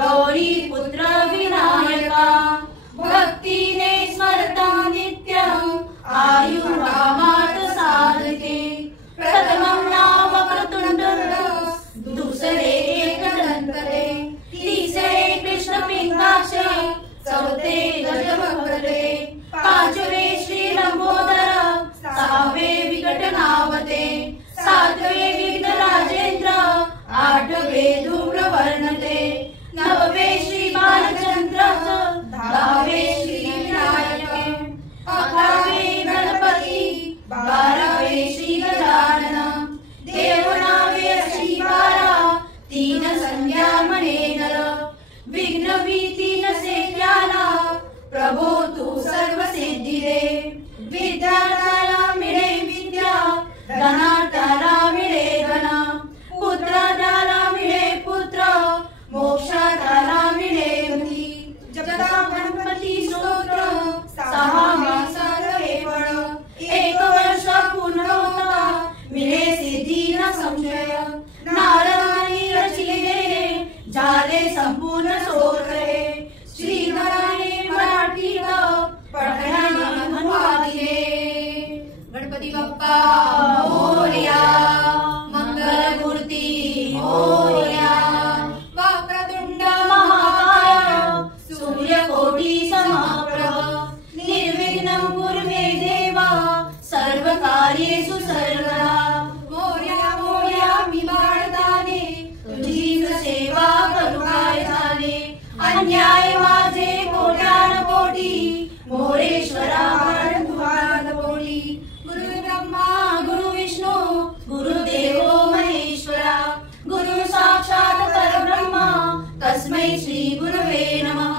गौरी पुत्र विनायका भक्तीने स्मरता नित्यं आयुर्भामार्थ साधके प्रथमं नाम वक्रतुंड दुसरे एकदंतरे तिसरे कृष्ण पिंगाक्ष चौथे गजवक्रे पाचवे श्री लंबोदर सहावे विकटनावते सातवे विघ्न राजेंद्र आठवे धूम्रवर्णते नववे श्री बालचंद्र दहावे श्री विनायक अकरावे गणपती बारावे श्री गजानन देवनावे श्री बारा तीन संज्ञा म्हणे नर विघ्न भीती नसे ज्ञाना प्रभो तू सर्व सिद्धी दे विद्यार्थ्याला मिळे विद्या धनार्थ्याला मिळे धन पुत्राला मिळे पुत्र मोक्षाला मिळे मुक्ती जगता गणपती स्तोत्र 6 मासात हे फळ 1 वर्ष पूर्ण होता मिळे सिद्धी न संशय नारदानी रचिले झाले संपूर्ण सोत्रहे श्रीधराने मराठी पठणाने अनुवादिले गणपती बाप्पा मोरया मंगलमूर्ती मोरया वक्रतुंड महाकाय सूर्यकोटी समप्रभ निर्विघ्नं कुर्मे देवा सर्व कार्येषु सर्वदा मोरया मोरया मी बाळताने तुझीच सेवा करू काय झाले अन्याय माझे कोट्यान कोटी मोरेश्वरा तुझ्या पोटी गुरु ब्रह्मा गुरु विष्णू गुरुदेवो महेश्वरा गुरु साक्षात परब्रह्मा तस्मै श्री गुरवे नमः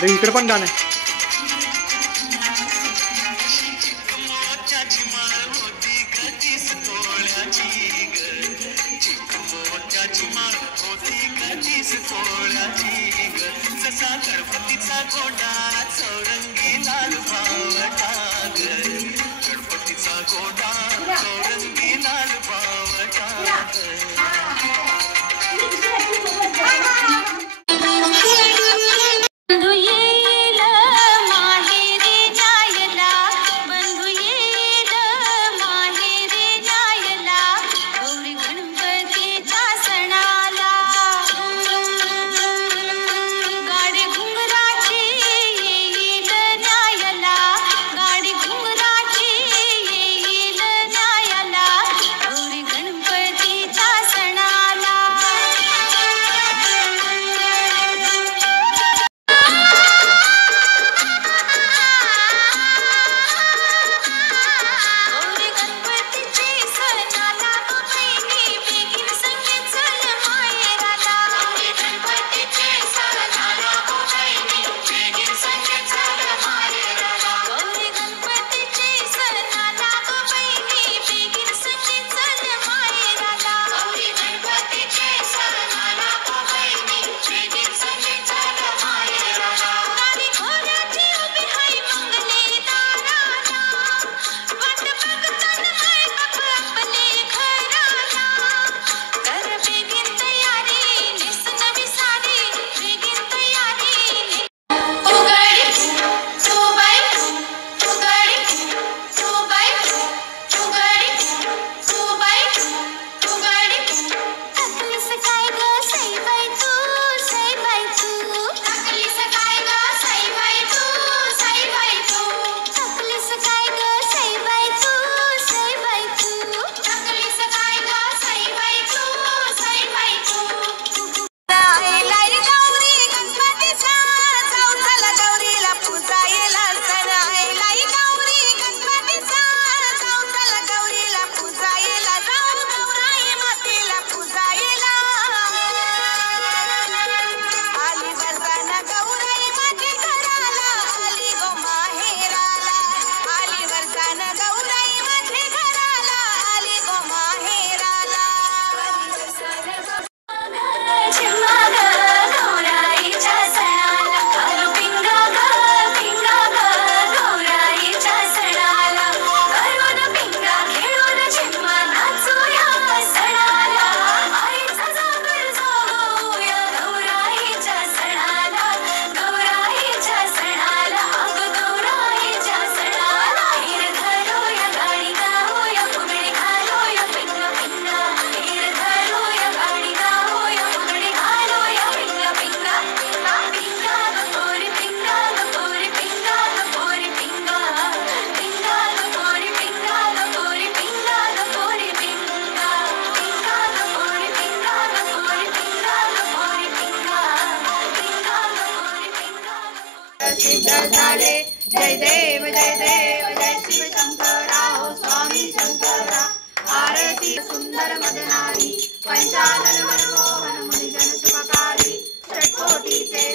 अरे इकडे पण गाणं आहे. जसा गणपतीचा गोडा चौरंगी लाल भावटा गणपतीचा गोडा चौरंगी लाल भावटा न्यायला झाले. जय देव जय देव जय शिव शंकरा हो स्वामी शंकरा. आरती सुंदर मदनारी पंचानन मनमोहन मुनिजन सुखकारी. षटकोटीचे